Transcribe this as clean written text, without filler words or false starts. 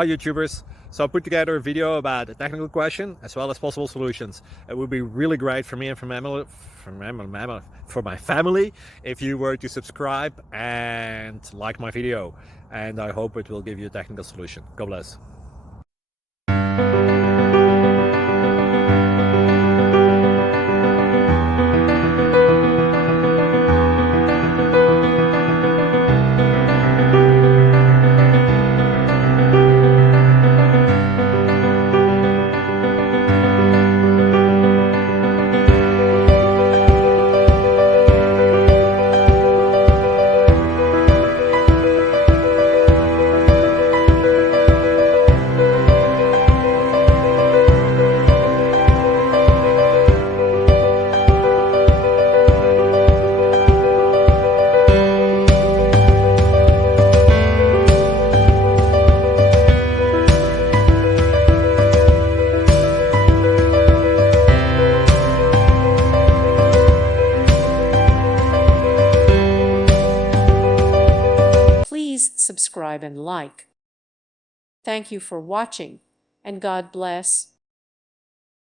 Hi YouTubers. So I put together a video about a technical question as well as possible solutions. It would be really great for me and for my family if you were to subscribe and like my video. And I hope it will give you a technical solution. God bless. Please subscribe and like. Thank you for watching, and God bless.